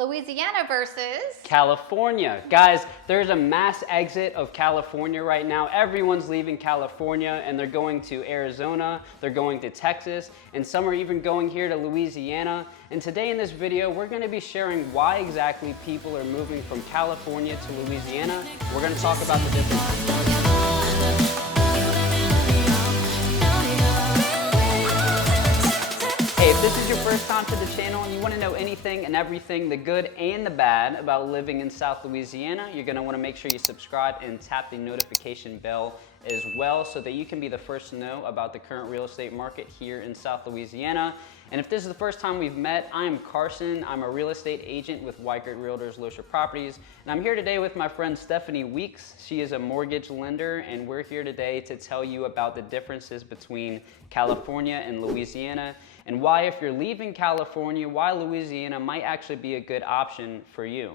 Louisiana versus California. Guys, there's a mass exit of California right now. Everyone's leaving California and they're going to Arizona, they're going to Texas, and some are even going here to Louisiana. And today in this video, we're gonna be sharing why exactly people are moving from California to Louisiana. We're gonna talk about the differences. Hey, if this is your first time to the channel and you want to know anything and everything, the good and the bad about living in South Louisiana, you're going to want to make sure you subscribe and tap the notification bell as well so that you can be the first to know about the current real estate market here in South Louisiana. And if this is the first time we've met, I'm Carson. I'm a real estate agent with Weichert Realtors Loescher Properties. And I'm here today with my friend Stephanie Weeks. She is a mortgage lender, and we're here today to tell you about the differences between California and Louisiana, and why, if you're leaving California, why Louisiana might actually be a good option for you.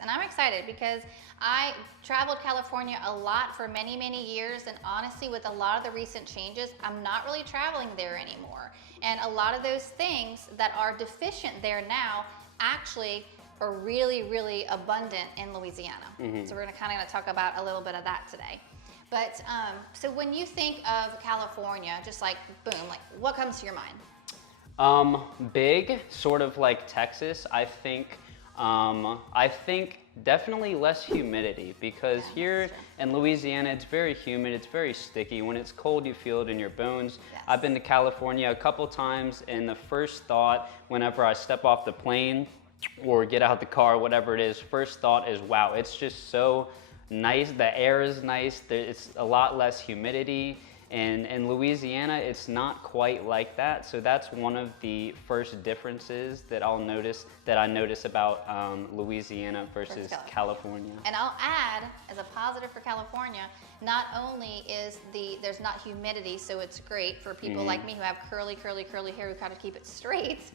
And I'm excited because I traveled California a lot for many, many years, and honestly, with a lot of the recent changes, I'm not really traveling there anymore. And a lot of those things that are deficient there now actually are really, really abundant in Louisiana. So we're kind of talk about a little bit of that today. But so when you think of California, just like boom, like what comes to your mind? Big, sort of like Texas. I think definitely less humidity, because here in Louisiana, it's very humid, it's very sticky. When it's cold, you feel it in your bones. Yes. I've been to California a couple times, and the first thought whenever I step off the plane or get out the car, whatever it is, first thought is, wow, it's just so nice. The air is nice. It's a lot less humidity. And in Louisiana, it's not quite like that. So that's one of the first differences that I notice about Louisiana versus California. And I'll add, as a positive for California, not only is there's not humidity, so it's great for people like me who have curly hair who kind of keep it straight,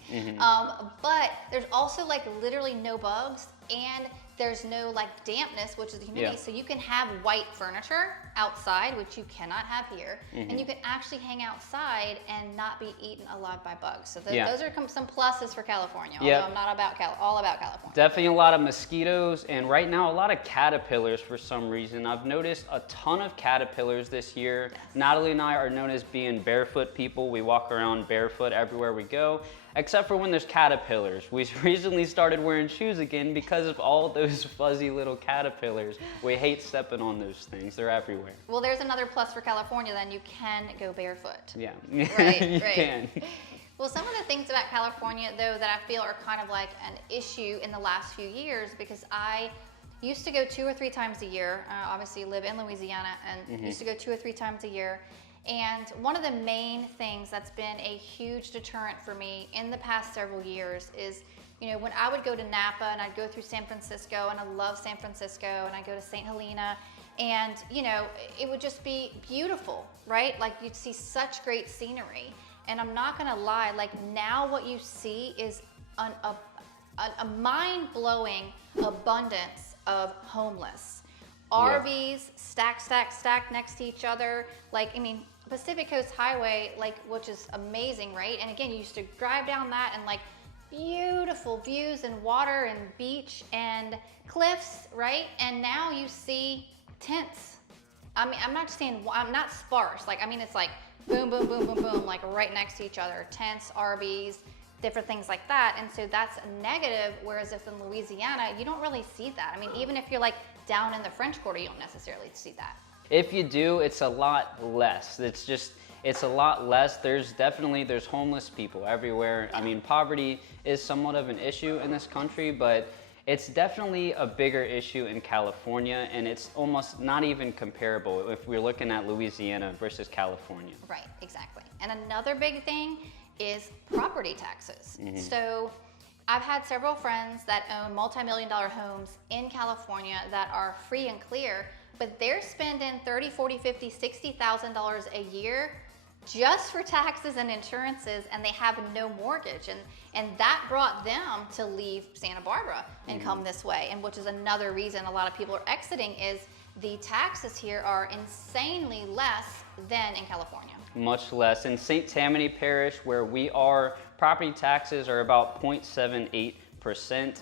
but there's also like literally no bugs, and there's no like dampness, which is the humidity. So you can have white furniture outside, which you cannot have here, and you can actually hang outside and not be eaten alive by bugs. So those are some pluses for California, although I'm not all about California. Definitely a lot of mosquitoes, and right now a lot of caterpillars for some reason. I've noticed a ton of caterpillars this year. Natalie and I are known as being barefoot people. We walk around barefoot everywhere we go, except for when there's caterpillars. We recently started wearing shoes again because of all those fuzzy little caterpillars. We hate stepping on those things. They're everywhere. Well, there's another plus for California, then you can go barefoot. Yeah, right, you right. can. Well, some of the things about California, though, that I feel are kind of like an issue in the last few years, because I used to go 2 or 3 times a year. Obviously, live in Louisiana, and used to go 2 or 3 times a year. And one of the main things that's been a huge deterrent for me in the past several years is, you know, when I would go to Napa and I'd go through San Francisco, and I love San Francisco, and I go to St. Helena, and, you know, it would just be beautiful, right? Like, you'd see such great scenery. And I'm not gonna lie, like, now what you see is a mind-blowing abundance of homeless. RVs stacked next to each other. Like, I mean, Pacific Coast Highway, like, which is amazing, right? And again, you used to drive down that and like beautiful views and water and beach and cliffs, right? And now you see tents. I mean, I'm not sparse. Like, I mean, it's like boom, boom, boom, boom, boom, like right next to each other. Tents, RVs, different things like that. And so that's a negative, whereas if in Louisiana, you don't really see that. I mean, even if you're like down in the French Quarter, you don't necessarily see that. If you do, it's a lot less. It's a lot less. There's homeless people everywhere. I mean, poverty is somewhat of an issue in this country, but it's definitely a bigger issue in California, and it's almost not even comparable if we're looking at Louisiana versus California. Right, exactly. And another big thing is property taxes. So I've had several friends that own multi-million-dollar homes in California that are free and clear, but they're spending $30,000, $40,000, $50,000, $60,000 a year just for taxes and insurances, and they have no mortgage. And that brought them to leave Santa Barbara and come this way, and which is another reason a lot of people are exiting, is the taxes here are insanely less than in California. Much less. In St. Tammany Parish, where we are, property taxes are about 0.78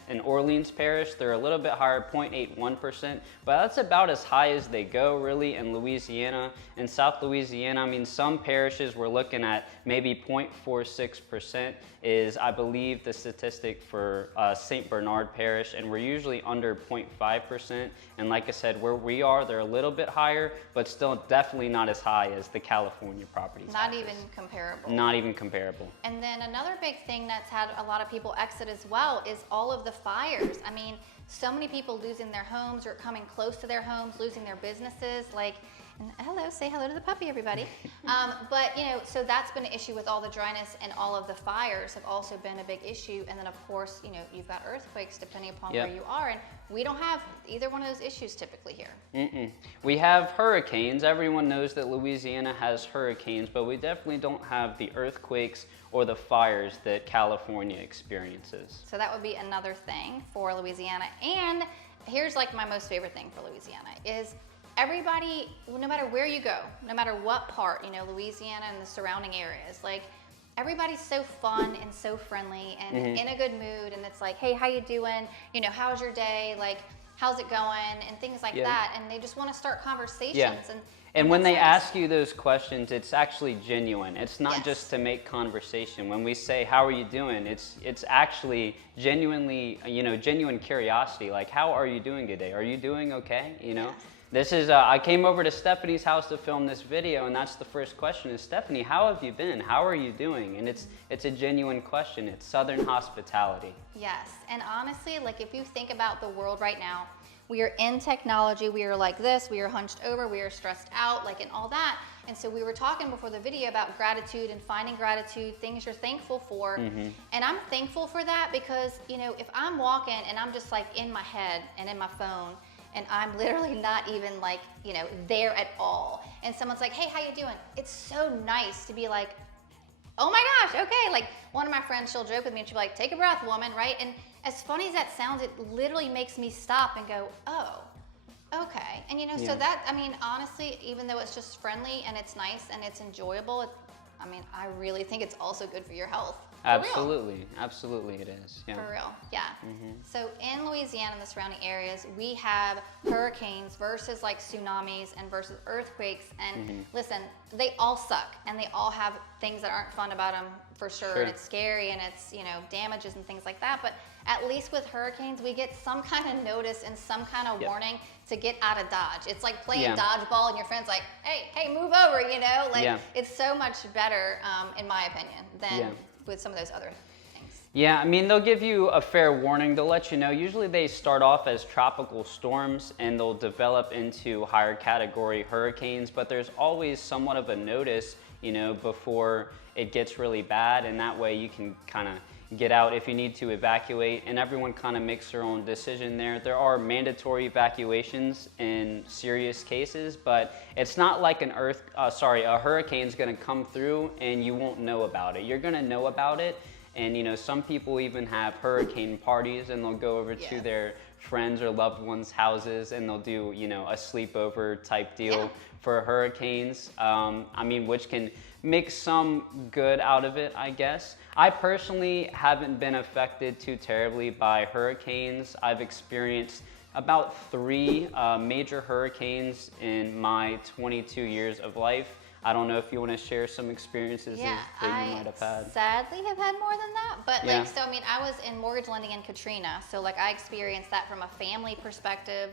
In Orleans Parish, they're a little bit higher, 0.81%, but that's about as high as they go really in Louisiana. In South Louisiana, I mean, some parishes we're looking at maybe 0.46% is, I believe, the statistic for St. Bernard Parish, and we're usually under 0.5%. And like I said, where we are, they're a little bit higher, but still definitely not as high as the California properties. Not even comparable. Not even comparable. And then another big thing that's had a lot of people exit as well is all of the fires. I mean, so many people losing their homes or coming close to their homes, losing their businesses. Like, and hello, say hello to the puppy, everybody. But you know, so that's been an issue with all the dryness, and all of the fires have also been a big issue. And then of course, you know, you've got earthquakes depending upon where you are, and we don't have either one of those issues typically here. We have hurricanes. Everyone knows that Louisiana has hurricanes, but we definitely don't have the earthquakes or the fires that California experiences. So that would be another thing for Louisiana. And here's like my most favorite thing for Louisiana is everybody, no matter where you go, no matter what part, you know, Louisiana and the surrounding areas, like everybody's so fun and so friendly and in a good mood. And it's like, hey, how you doing? You know, how's your day? Like, how's it going? And things like that. And they just want to start conversations. And when they ask you those questions, it's actually genuine. It's not just to make conversation. When we say, how are you doing? It's actually genuinely, you know, genuine curiosity. Like, how are you doing today? Are you doing okay? You know? This is, I came over to Stephanie's house to film this video, and that's the first question is, Stephanie, how have you been? How are you doing? And it's a genuine question. It's Southern hospitality. Yes, and honestly, like if you think about the world right now, we are in technology, we are like this, we are hunched over, we are stressed out, like and all that. And so we were talking before the video about gratitude and finding gratitude, things you're thankful for. And I'm thankful for that because, you know, if I'm walking and I'm just like in my head and in my phone, and I'm literally not even like, you know, there at all. And someone's like, hey, how you doing? It's so nice to be like, oh my gosh, okay. Like one of my friends, she'll joke with me and she'll be like, take a breath, woman, right? And as funny as that sounds, it literally makes me stop and go, oh, okay. And you know, so that, I mean, honestly, even though it's just friendly and it's nice and it's enjoyable, I mean, I really think it's also good for your health. Absolutely, absolutely it is. Yeah. For real, yeah. So in Louisiana and the surrounding areas, we have hurricanes versus like tsunamis and versus earthquakes. And listen, they all suck and they all have things that aren't fun about them for sure. And it's scary and it's, you know, damages and things like that. But at least with hurricanes, we get some kind of notice and some kind of warning to get out of Dodge. It's like playing dodgeball and your friend's like, hey, move over, you know? Like it's so much better, in my opinion, than with some of those other things. Yeah, I mean, they'll give you a fair warning. They'll let you know. Usually they start off as tropical storms and they'll develop into higher category hurricanes, but there's always somewhat of a notice, you know, before it gets really bad, and that way you can kind of get out if you need to evacuate, and everyone kind of makes their own decision there. There are mandatory evacuations in serious cases, but it's not like a hurricane's gonna come through and you won't know about it. You're gonna know about it, and you know, some people even have hurricane parties and they'll go over to their friends or loved ones' houses and they'll do, you know, a sleepover type deal for hurricanes. I mean, which can make some good out of it, I guess. I personally haven't been affected too terribly by hurricanes. I've experienced about 3 major hurricanes in my 22 years of life. I don't know if you want to share some experiences that you might have had. Sadly have had more than that, but like, so I mean, I was in mortgage lending in Katrina, so like I experienced that from a family perspective.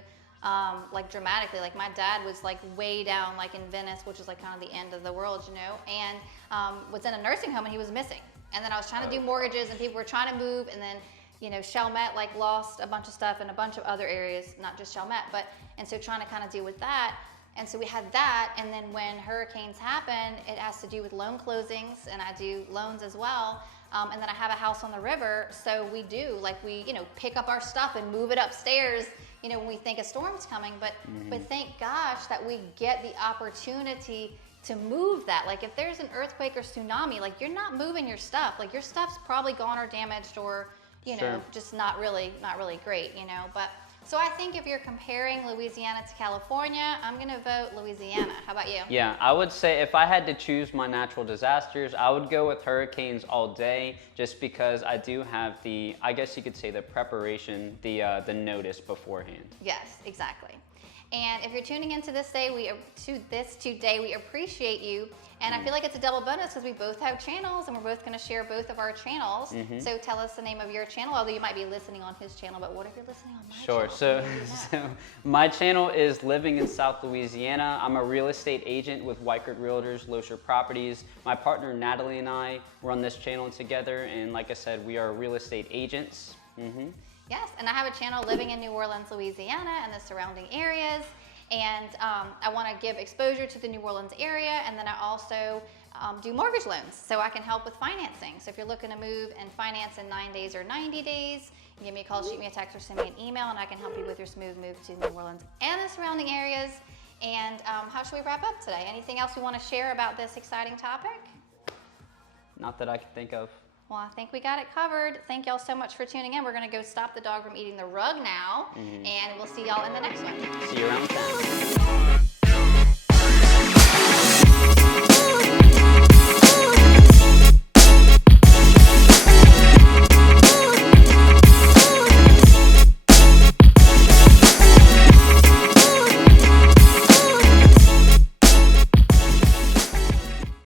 Like dramatically, like my dad was like way down like in Venice, which is like kind of the end of the world, you know, and was in a nursing home and he was missing. And then I was trying to do mortgages and people were trying to move, and then, you know, Chalmette like lost a bunch of stuff in a bunch of other areas, not just Chalmette, but, and so trying to kind of deal with that. And so we had that, and then when hurricanes happen, it has to do with loan closings, and I do loans as well. And then I have a house on the river, so we do, like we, you know, pick up our stuff and move it upstairs, you know, when we think a storm's coming. But thank gosh that we get the opportunity to move that. Like if there's an earthquake or tsunami, like you're not moving your stuff. Like your stuff's probably gone or damaged or, you know, just not really great, you know. But So I think if you're comparing Louisiana to California, I'm gonna vote Louisiana. How about you? Yeah, I would say if I had to choose my natural disasters, I would go with hurricanes all day, just because I do have the, I guess you could say, the preparation, the notice beforehand. Yes, exactly. And if you're tuning into this day, we appreciate you. And I feel like it's a double bonus because we both have channels and we're both going to share both of our channels. So tell us the name of your channel, although you might be listening on his channel, but what if you're listening on my channel? Sure. So my channel is Living in South Louisiana. I'm a real estate agent with Weichert Realtors, Loescher Properties. My partner Natalie and I run this channel together, and like I said, we are real estate agents. Yes, and I have a channel, Living in New Orleans, Louisiana, and the surrounding areas. And I want to give exposure to the New Orleans area, and then I also do mortgage loans, so I can help with financing. So if you're looking to move and finance in 9 days or 90 days, give me a call, shoot me a text, or send me an email, and I can help you with your smooth move to New Orleans and the surrounding areas. And how should we wrap up today? Anything else we want to share about this exciting topic? Not that I can think of. Well, I think we got it covered. Thank y'all so much for tuning in. We're going to go stop the dog from eating the rug now, and we'll see y'all in the next one. See you around town.